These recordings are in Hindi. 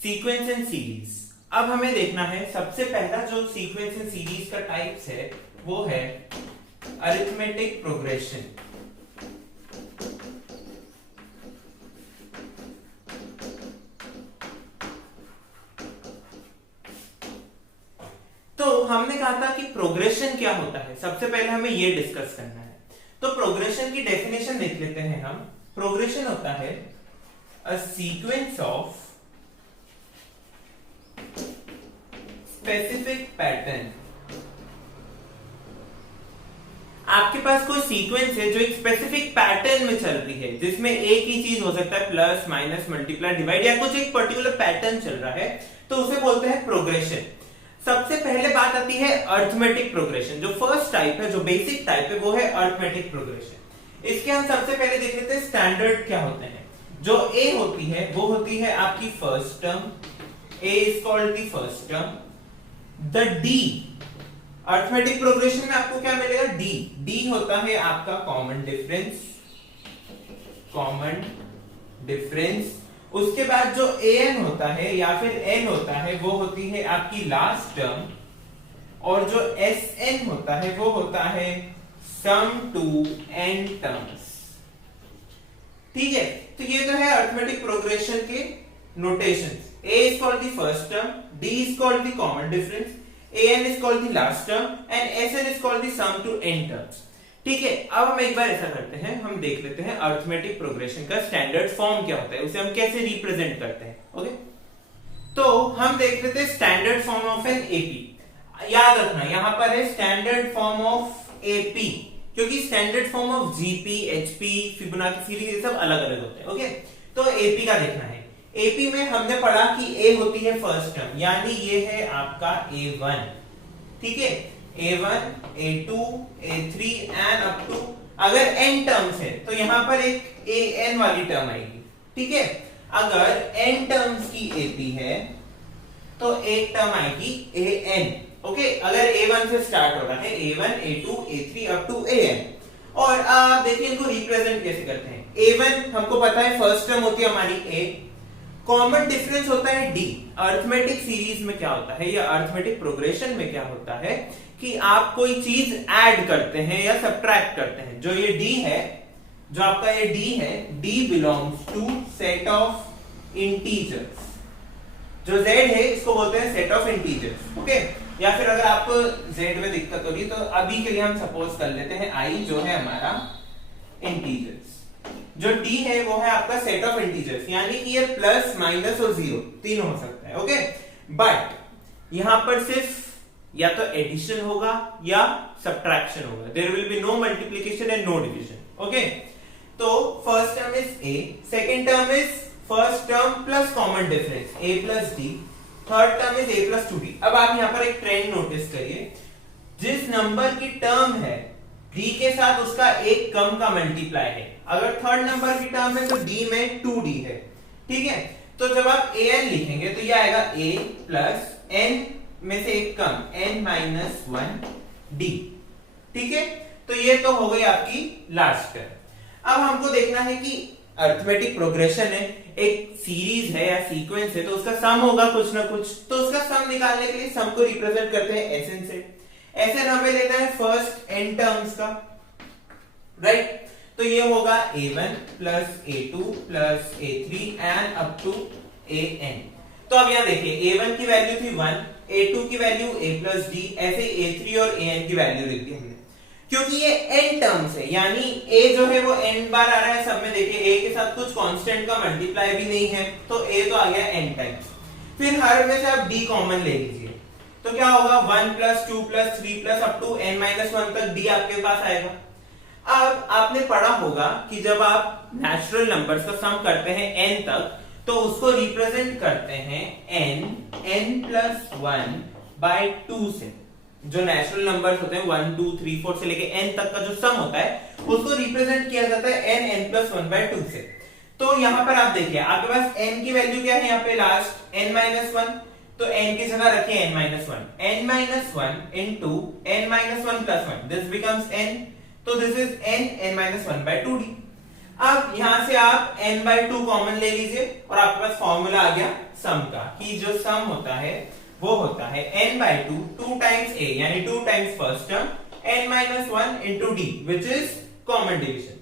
Sequence and series. अब हमें देखना है सबसे पहला जो सीक्वेंस एंड सीरीज का टाइप्स है वो है अरिथमेटिक प्रोग्रेशन। तो हमने कहा था कि प्रोग्रेशन क्या होता है, सबसे पहले हमें ये डिस्कस करना है। तो प्रोग्रेशन की डेफिनेशन देख लेते हैं हम। प्रोग्रेशन होता है a sequence of specific pattern. आपके पास कोई सीक्वेंस है जो एक स्पेसिफिक पैटर्न में चल रही है, जिसमें एक ही चीज हो सकता है प्लस माइनस मल्टीप्लाई डिवाइड, या कुछ एक पर्टिकुलर पैटर्न चल रहा है, तो उसे बोलते हैं प्रोग्रेशन। सबसे पहले बात आती है अरिथमेटिक प्रोग्रेशन। जो फर्स्ट टाइप है, जो बेसिक टाइप है, वो है अरिथमेटिक प्रोग्रेशन। इसके हम सबसे पहले देख लेते हैं स्टैंडर्ड क्या होते हैं। जो ए होती है वो होती है आपकी first term, A is called the first term. The D, arithmetic progression में आपको क्या मिलेगा, डी। डी होता है आपका कॉमन डिफरेंस, कॉमन डिफरेंस। उसके बाद जो an होता है या फिर n होता है वो होती है आपकी लास्ट टर्म, और जो sn होता है वो होता है सम टू n टर्म्स। ठीक है, तो ये तो है अरिथमेटिक प्रोग्रेशन के notations. a is called the first term, d is called the common difference, an is called the last term and sn is called the sum to n terms। ठीक है, अब हम एक बार ऐसा करते हैं, हम देख लेते हैं अरिथमेटिक प्रोग्रेशन का स्टैंडर्ड फॉर्म क्या होता है, उसे हम कैसे रिप्रेजेंट करते हैं। ओके, तो हम देख लेते हैं standard form of an AP. याद रखना यहां पर है स्टैंडर्ड फॉर्म ऑफ एपी, क्योंकि standard form of GP, HP, Fibonacci series ये सब अलग अलग होते हैं। ओके, तो एपी का देखना है। एपी में हमने पढ़ा कि ए होती है फर्स्ट टर्म, यानी ये है आपका A1। ठीक है, A1, A2, A3 and up to, अगर n टर्म्स है तो यहां पर एक an वाली टर्म आएगी। ठीक है, अगर n टर्म्स की AP है तो एक टर्म आएगी an। ओके, अगर A1 से स्टार्ट हो रहा है, A1, A2, A3 up to an। और आप देखिए इनको रिप्रेजेंट कैसे करते हैं। A1 हमको पता है फर्स्ट टर्म होती है हमारी A, कॉमन डिफरेंस होता है D। अरिथमेटिक सीरीज में क्या होता है या अरिथमेटिक प्रोग्रेशन में क्या होता है कि आप कोई चीज ऐड करते हैं या सब्ट्रैक्ट करते हैं। जो ये D है, जो आपका ये D है, D belongs to set of integers. जो Z है इसको बोलते हैं सेट ऑफ इंटीजर्स। ओके, या फिर अगर आपको Z में दिक्कत हो रही तो अभी के लिए हम सपोज कर लेते हैं I जो है हमारा इंटीजर्स। जो D है वो है आपका सेट ऑफ इंटीजर्स, यानी कि ये प्लस माइनस और जीरो तीन हो सकता है। ओके, बट यहां पर सिर्फ या तो एडिशन होगा या सब्ट्रैक्शन होगा। There will be no multiplication and no division. Okay, तो first term is a, second term is first term plus common difference a plus d, third term is a plus 2d। अब आप यहां पर एक ट्रेंड नोटिस करिए, जिस नंबर की टर्म है d के साथ उसका एक कम का मल्टीप्लाई है। अगर थर्ड नंबर की टर्म है तो d में 2d है। ठीक है, तो जब आप an लिखेंगे तो ये आएगा a प्लस n में से एक कम n माइनस 1d। ठीक है, तो ये तो हो गई आपकी लास्ट टर्म। अब हमको देखना है कि अरिथमेटिक प्रोग्रेशन है, एक सीरीज है या सीक्वेंस है, तो उसका सम होगा कुछ ना कुछ। तो उसका सम निकालने के लिए सम को रिप्रेजेंट करते हैं Sn से। Sn हमें लेना है फर्स्ट n टर्म्स का, राइट। तो ये होगा A1 plus A2 plus A3 and up to An। तो अब यहां देखिए A1 की वैल्यू थी 1, A2 की वैल्यू A प्लस D, ऐसे A3 और An की वैल्यू लिख दी हमने। क्योंकि ये n टर्म्स है, यानी A जो है वो n बार आ रहा है सब में। देखिए A के साथ कुछ कांस्टेंट का मल्टीप्लाई भी नहीं है, तो A तो आ गया n टाइम्स। फिर हर में से आप D कॉमन ले लीजिए, तो क्या होगा 1 plus 2 plus 3 plus up to n minus 1 तक D आपके पास आएगा। अब आपने पढ़ा होगा कि जब आप नेचुरल नंबर्स का सम करते हैं n तक, तो उसको रिप्रेजेंट करते हैं n प्लस 1 बाय 2 से। जो नेचुरल नंबर्स होते हैं 1 2 3 4 से लेके n तक का जो सम होता है उसको रिप्रेजेंट किया जाता है n प्लस 1 बाय 2 से। तो यहां पर आप देखिए आपके पास n की वैल्यू क्या है, यहाँ पे लास्ट n माइनस 1, तो n की जगह रखिए n minus 1 into n minus 1 plus 1, this becomes n, तो this is n minus 1 by 2d। अब यहां से आप n/2 कॉमन ले लीजिए और आपके पास फॉर्मूला आ गया सम का, कि जो सम होता है वो होता है n/2 2 टाइम्स a यानी 2 times first term n-1 into d which is common division.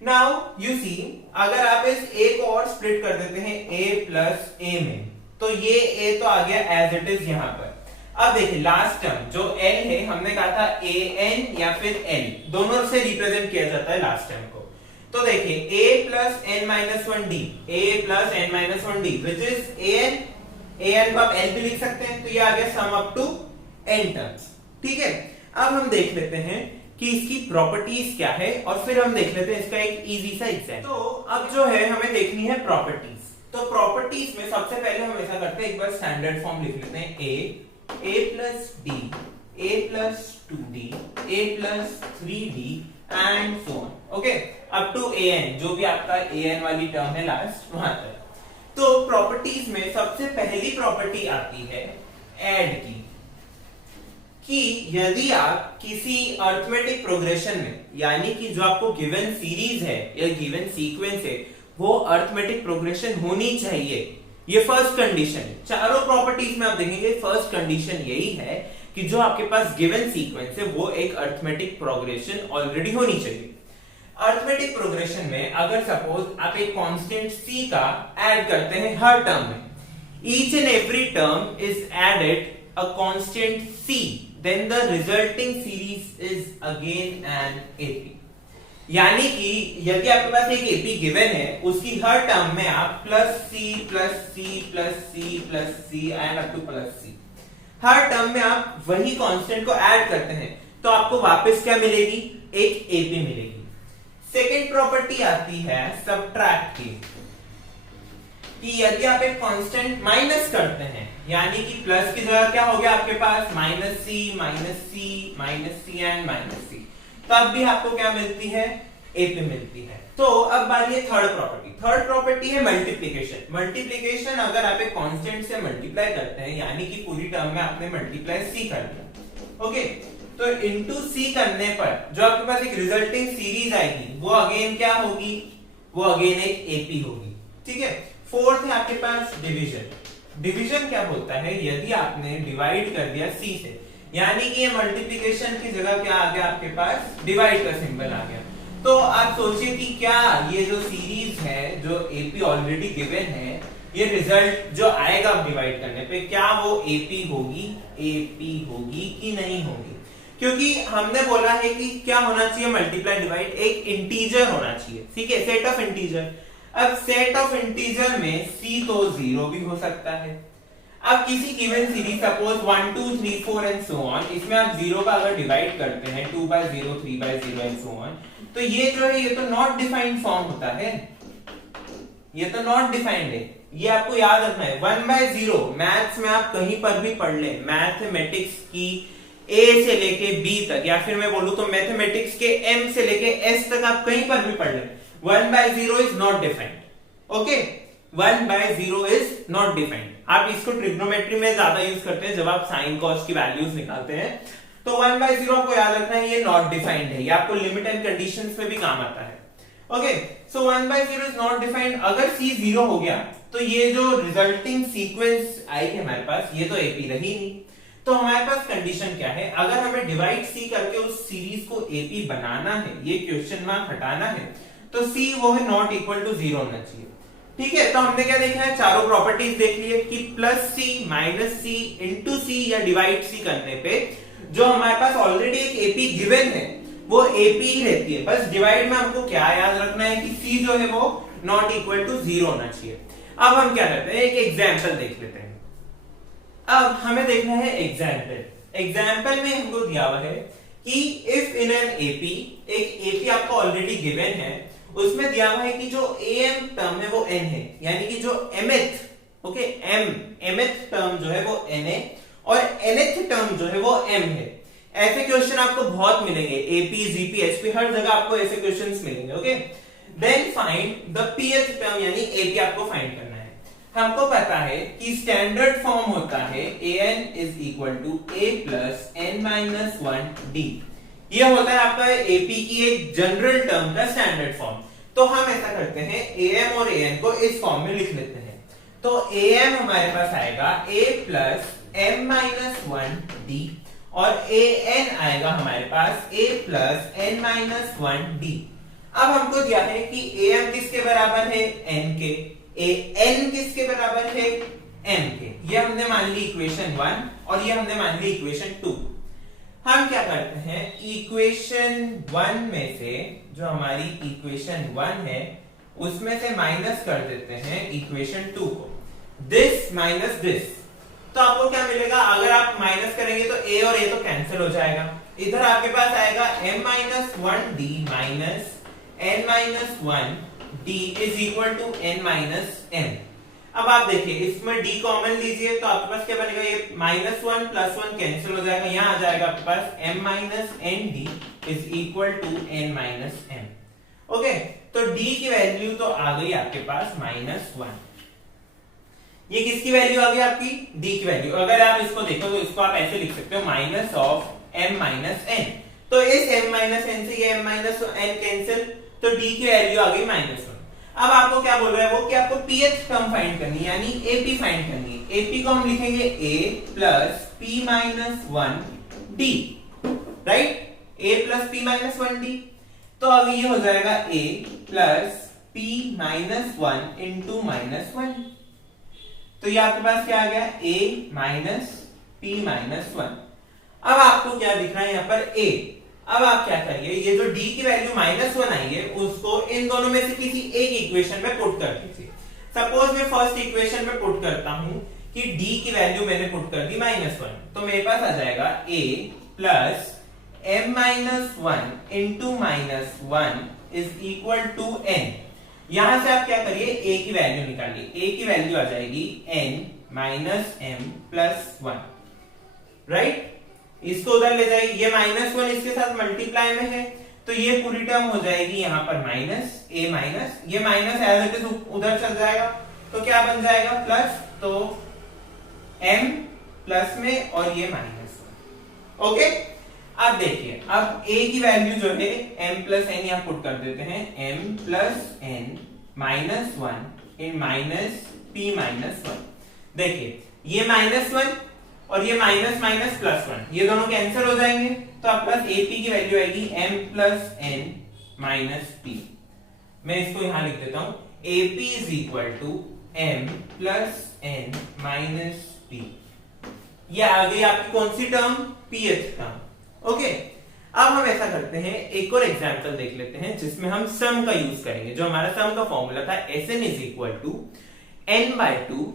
Now you see अगर आप इस a को और स्प्लिट कर देते हैं a plus a में, तो ये a तो आ गया as it is यहाँ पर। अब देखिए लास्ट टर्म जो n है, हमने कहा था an या फिर n दोनों से रिप्रेजेंट किया जाता है लास्ट टर्म को। तो देखिए a plus n-1d a plus n-1d which is an को आप n भी लिख सकते हैं, तो ये आ गया sum up to n terms. ठीक है, अब हम देख लेते हैं कि इसकी प्रॉपर्टीज क्या है और फिर हम देख लेते हैं इसका एक इजी सा एग्जाम्पल। तो अब जो है हमें देखनी है प्रॉपर्टीज। तो प्रॉपर्टीज में सबसे पहले हम ऐसा करते हैं, एक बार स्टैंडर्ड फॉर्म लिख लेते हैं a plus d a plus 2d a plus 3d and so on. Okay, up to an, जो भी आपका an वाली टर्म है लास्ट वहां तक। तो प्रॉपर्टीज में सबसे पहली प्रॉपर्टी आती है ऐड की, कि यदि आप किसी अरिथमेटिक प्रोग्रेशन में, यानी कि जो आपको गिवन सीरीज है या गिवन सीक्वेंस है वो अरिथमेटिक प्रोग्रेशन होनी चाहिए, ये फर्स्ट कंडीशन है। चारों प्रॉपर्टीज में आप देखेंगे फर्स्ट कंडीशन यही है कि जो आपके पास गिवन सीक्वेंस है वो एक अरिथमेटिक प्रोग्रेशन ऑलरेडी होनी चाहिए। अरिथमेटिक प्रोग्रेशन में अगर सपोज आप एक कांस्टेंट c का ऐड करते हैं हर टर्म में, each and every term is added a constant c, then the resulting series is again an AP। यानी कि यदि आपके पास एक AP गिवन है, उसकी हर टर्म में आप plus c plus c plus c plus c and up to plus c, हर टर्म में आप वही कांस्टेंट को ऐड करते हैं, तो आपको वापस क्या मिलेगी, एक AP मिलेगी। सेकेंड प्रॉपर्टी आती है सबट्रैक्ट की, कि यदि आप एक कांस्टेंट माइनस करते हैं, यानी कि प्लस की जगह क्या हो गया आपके पास minus C minus C minus C and minus C, तब भी आपको क्या मिलती है, एपी मिलती है। तो अब बारी है थर्ड प्रॉपर्टी। थर्ड प्रॉपर्टी है मल्टीप्लिकेशन। मल्टीप्लिकेशन अगर आप एक कांस्टेंट से मल्टीप्लाई करते हैं, यानी कि पूरी टर्म में आपने मल्टीप्लाई सी कर दिया, ओके, तो इनटू सी करने पर जो आपके पास एक रिजल्टिंग सीरीज आएगी वो अगेन क्या होगी, वो अगेन एक एपी होगी। ठीक है, फोर्थ है आपके पास डिवीजन। डिवीजन क्या होता है, यदि आपने डिवाइड कर दिया c से, यानी कि ये मल्टीप्लिकेशन की जगह क्या आ गया आपके पास, डिवाइड का सिंबल आ गया। तो आप सोचिए कि क्या ये जो सीरीज है जो एपी ऑलरेडी गिवन है, ये रिजल्ट जो आएगा डिवाइड करने पे, क्या वो एपी होगी, एपी होगी कि नहीं होगी? क्योंकि हमने बोला है कि क्या होना चाहिए, मल्टीप्लाई डिवाइड एक इंटीजर होना चाहिए। ठीक है, सेट ऑफ इंटीजर। अब सेट ऑफ इंटीजर में c तो 0 भी हो सकता है। अब किसी given series suppose 1 2 3 4 and so on, इसमें आप 0 का अगर डिवाइड करते हैं 2/0 3/0 एंड सो ऑन, तो ये जो है ये तो नॉट डिफाइंड फॉर्म होता है, ये तो नॉट डिफाइंड है, ये आपको याद रखना है। 1/0 मैथ्स में आप कहीं पर भी पढ़ ले, मैथमेटिक्स की a से लेके b तक, या फिर मैं बोलूं तो मैथमेटिक्स के m से लेके s तक आप कहीं पर भी पढ़ ले, 1/0 is not defined. Okay, 1/0 is not defined. आप इसको ट्रिग्नोमेट्री में ज्यादा यूज करते हैं जब आप साइन कॉस की वैल्यूज निकालते हैं, तो 1/0 को याद रखना है, ये नॉट डिफाइंड है, ये आपको लिमिट एंड कंडीशंस में भी काम आता है। Okay, so 1/0 is not defined. अगर c 0 हो गया तो ये जो रिजल्टिंग सीक्वेंस आएगी हमारे पास, ये तो एपी रही नहीं। तो हमारे पास कंडीशन क्या है, अगर हमें डिवाइड c करके उस सीरीज को एपी बनाना है, ये क्वेश्चन मार्क हटाना है, तो c वो है नॉट इक्वल टू 0 होना चाहिए। ठीक है, तो हमने क्या देखा है, चारों प्रॉपर्टीज देख लिए कि प्लस सी माइनस सी इंटू सी या डिवाइड सी करने पे जो हमारे पास ऑलरेडी एक एपी गिवन है वो एपी ही रहती है। बस डिवाइड में हमको क्या याद रखना है कि सी जो है वो नॉट इक्वल टू 0 होना चाहिए। अब हम क्या करते हैं, एक एग्जाम्पल देख लेते हैं। अब हमें देखना है एग्जाम्पल। एग्जाम्पल में हमको दिया हुआ है कि इफ इन एन एपी, एक एपी आपको ऑलरेडी गिवन है, उसमें दिया हुआ है कि जो am टर्म है वो n है, यानी कि जो mth ओके mth टर्म जो है वो n है और nth टर्म जो है वो m है। ऐसे क्वेश्चन आपको बहुत मिलेंगे, एपी जीपी एचपी हर जगह आपको ऐसे क्वेश्चंस मिलेंगे। Okay, then find the pth term, यानी एपी आपको फाइंड करना है। हमको पता है कि स्टैंडर्ड फॉर्म होता है an is equal to a plus n-1 d। ये होता है आपका एपी की एक जनरल टर्म का स्टैंडर्ड फॉर्म। तो हम ऐसा करते हैं am और an को इस फॉर्म में लिख लेते हैं। तो am हमारे पास आएगा a plus m minus 1d और an आएगा हमारे पास a plus n minus 1d। अब हमको दिया है कि am किसके बराबर है, n के, an किसके बराबर है, m के। ये हमने मान ली इक्वेशन 1 और ये हमने मान ली इक्वेशन 2। हम क्या करते हैं, इक्वेशन 1 में से जो हमारी इक्वेशन 1 है उसमें से माइनस कर देते हैं इक्वेशन 2 को, दिस माइनस दिस। तो आपको क्या मिलेगा, अगर आप माइनस करेंगे तो a और a तो कैंसिल हो जाएगा, इधर आपके पास आएगा m minus 1d minus n minus 1d is equal to n minus m। अब आप देखिए इसमें d कॉमन लीजिए तो आपके पास क्या बनेगा, ये माइनस 1 प्लस 1 कैंसिल हो जाएगा, यहाँ आ जाएगा आपके पास m minus n d is equal to n minus m। Okay, तो d की वैल्यू तो आ गई आपके पास माइनस 1। ये किसकी वैल्यू आ गई आपकी, d की वैल्यू। अगर आप इसको देखो तो इसको आप ऐसे लिख सकते हो minus of m minus n। तो इस m माइनस n से ये m माइनस n कैंसिल, तो d की वैल्यू आ गई माइनस 1। अब आपको क्या बोल रहा है वो कि आपको pth टर्म फाइंड करनी है, यानी ap फाइंड करनी है। ap को हम लिखेंगे a plus p minus 1d, right, a plus p minus 1d। तो अब ये हो जाएगा a plus p minus 1 into minus 1। तो ये आपके पास क्या आ गया, a माइनस p माइनस 1। अब आपको क्या दिख रहा है यहाँ पर a। अब आप क्या करिए, ये जो d की वैल्यू माइनस 1 आई है उसको इन दोनों में से किसी एक इक्वेशन में पुट कर दीजिए। सपोज मैं फर्स्ट इक्वेशन में पुट करता हूं कि d की वैल्यू मैंने पुट कर दी माइनस 1, तो मेरे पास आ जाएगा a plus m minus 1 into minus 1 is equal to n। यहां से आप क्या करिए, a की वैल्यू निकालिए, a की वैल्यू आ जाएगी n minus m plus 1, right. इसको उधर ले जाएगी, ये माइनस 1 इसके साथ मल्टीप्लाई में है तो ये पूरी टर्म हो जाएगी यहाँ पर माइनस a माइनस, ये माइनस एज इट इज उधर चल जाएगा तो क्या बन जाएगा प्लस, तो m प्लस में और ये माइनस 1। ओके, अब देखिए, अब a की वैल्यू जो है m प्लस n यहाँ पुट कर देते हैं, m प्लस n माइनस 1 इन माइनस p माइनस 1। देखिए ये माइनस 1 और ये माइनस माइनस प्लस 1, ये दोनों कैंसिल हो जाएंगे तो आप प्लस ap की वैल्यू आएगी m plus n minus p। मैं इसको यहां लिख देता हूं, ap is equal to m plus n minus p। ये आ गई आपकी कौन सी टर्म, pth टर्म। ओके, अब हम ऐसा करते हैं, एक और एग्जांपल देख लेते हैं जिसमें हम सम का यूज करेंगे। जो हमारा सम का फॉर्मूला था Sn is equal to n by 2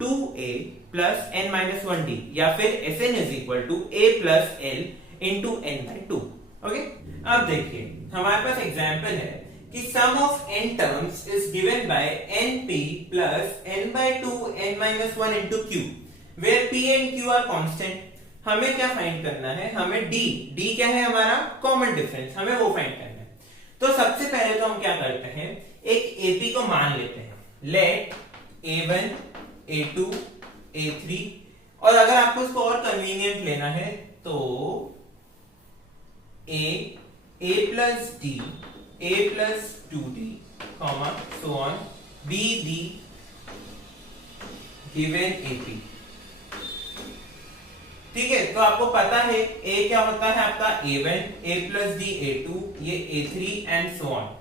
2a plus n minus 1d, या फिर Sn is equal to a plus l into n by 2। Okay, अब देखिए हमारे पास एग्जांपल है कि sum of n terms is given by np plus n by 2 n minus 1 into q, where p and q are constant. हमें क्या फाइंड करना है, हमें d क्या है हमारा कॉमन डिफरेंस, हमें वो फाइंड करना है। तो सबसे पहले तो हम क्या करते हैं, एक ap को मान लेते हैं, लेट a1 a2 a3, और अगर आपको इसको और कन्वीनियंट लेना है तो a plus d a plus 2d comma so on be the given ap। ठीक है, तो आपको पता है a क्या होता है आपका a1 a plus d a2 ये a3 एंड सो ऑन।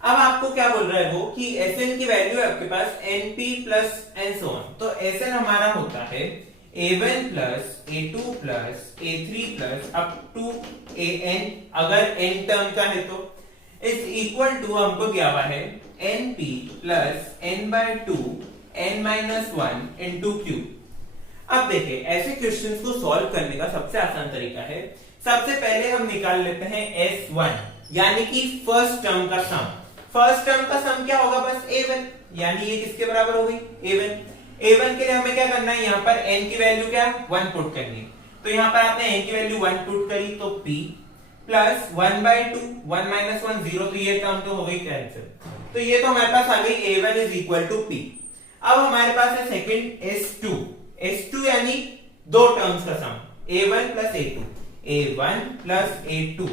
अब आपको क्या बोल रहा है वो कि Sn की वैल्यू है आपके पास np plus and so on. तो Sn हमारा होता है a1 plus a2 plus a3 plus up to an, अगर n टर्म का है तो, इज इक्वल टू हमको दिया हुआ है np plus n by 2 n minus 1 into q। अब देखिए ऐसे क्वेश्चंस को सॉल्व करने का सबसे आसान तरीका है, सबसे पहले हम निकाल लेते हैं S1 यानी कि फर्स्ट टर्म का सम। फर्स्ट टर्म का सम क्या होगा, बस a1, यानी ये किसके बराबर हो गई a1। a1 के लिए हमें क्या करना है, यहाँ पर n की वैल्यू क्या 1 पुट करनी है, तो यहाँ पर आपने n की वैल्यू 1 पुट करी तो p प्लस 1 बाय 2 1 माइनस 1 0, तो ये टर्म तो हो गई कैंसिल, तो ये तो हमारे पास आ गई a1 is equal to p। अब हमारे पास है सेकंड S2 यानी दो टर्म्स का सम a1 plus a2 a1 plus a2।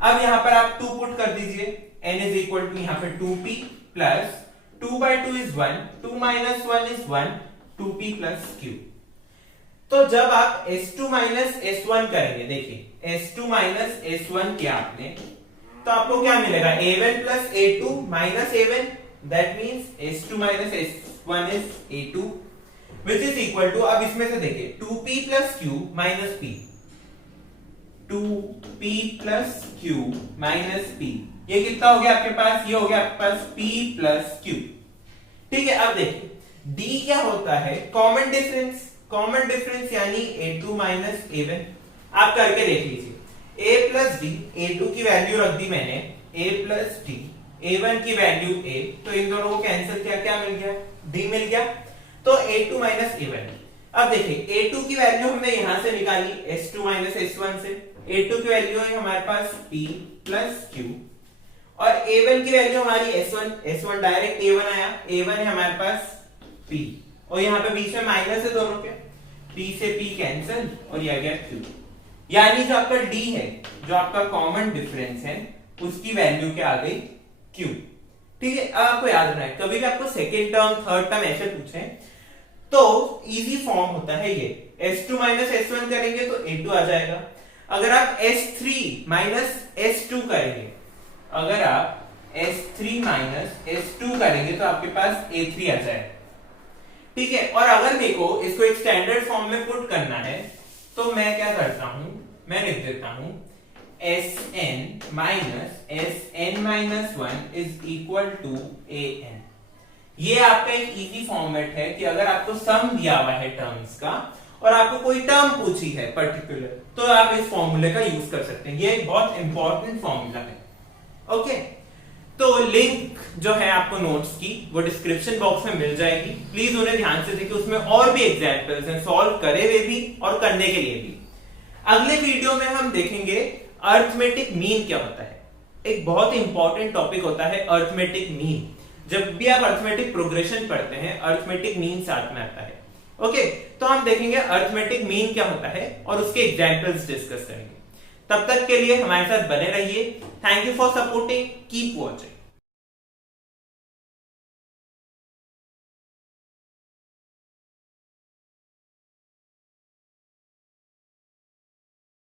अब यहां पर आप 2 पुट कर दीजिए n इज इक्वल टू यहाँ पे 2p plus 2/2 is 1, 2 minus 1 is 1, 2p plus q। तो जब आप S2 माइनस S1 करेंगे, देखिए S2 माइनस S1 किया आपने, तो आपको क्या मिलेगा, A1 plus A2 minus A1, that means S2 minus S1 is A2 which is equal to, अब इसमें से देखिए 2p plus q minus p, 2p plus q minus p, ये कितना हो गया आपके पास, ये हो गया आपके पास p प्लस q। ठीक है, अब देखिए d क्या होता है, कॉमन डिफरेंस, कॉमन डिफरेंस यानी A2 माइनस A1। आप करके देख लीजिए, A प्लस डी, A2 की वैल्यू रख दी मैंने A प्लस डी, A1 की वैल्यू A, तो इन दोनों को कैंसिल किया, क्या मिल गया, D मिल गया, तो A2 माइनस A1। अब देखिए A2 की वैल्यू हमने यहां से निकाली S2 माइनस S1 से, A2 की वैल्यू है हमारे पास P प्लस Q, और A1 की वैल्यू हमारी S1 डायरेक्ट A1 आया, A1 है हमारे पास P, और यहाँ पे बीच में माइनस है दोनों के, P से P कैंसिल और ये आ गया Q। यानी जो आपका D है, जो आपका कॉमन डिफरेंस है, उसकी वैल्यू क्या आ गई, Q। ठीक है, अब आपको याद रखना है, कभी भी आपको सेकेंड टर्म थर्ड टर्म ऐसे पूछे तो इजी फॉर्म होता है ये, S2 माइनस S1 करेंगे तो A2 आ जाएगा, अगर आप S3 माइनस S2 करेंगे, अगर आप S3 माइनस S2 करेंगे तो आपके पास A3 आ जाएगा। ठीक है, और अगर मेरे को इसको एक स्टैंडर्ड फॉर्म में पुट करना है तो मैं क्या करता हूं, मैं लिख देता हूं Sn minus Sn minus 1 is equal to An। ये आपका एक इजी फॉर्मेट है कि अगर आपको सम दिया हुआ है टर्म्स का और आपको कोई टर्म पूछी है पर्टिकुलर, तो आप इस फॉर्मूले का यूज कर सकते हैं, ये एक बहुत इंपॉर्टेंट फॉर्मूला है। ओके, तो लिंक जो है आपको नोट्स की वो डिस्क्रिप्शन बॉक्स में मिल जाएगी, प्लीज उन्हें ध्यान से देखिए, उसमें और भी एग्जांपल्स हैं सॉल्व करे हुए भी और करने के लिए भी। अगले वीडियो में हम देखेंगे अरिथमेटिक मीन क्या होता है, एक बहुत इंपॉर्टेंट टॉपिक होता है अरिथमेटिक मीन। जब भी आप अरिथमेटिक प्रोग्रेशन पढ़ते हैं, अरिथमेटिक मीन साथ में आता है। ओके, तो हम देखेंगे अरिथमेटिक मीन क्या होता है और उसके एग्जांपल्स डिस्कस करेंगे। तब तक के लिए हमारे साथ बने रहिए। Thank you for supporting, keep watching.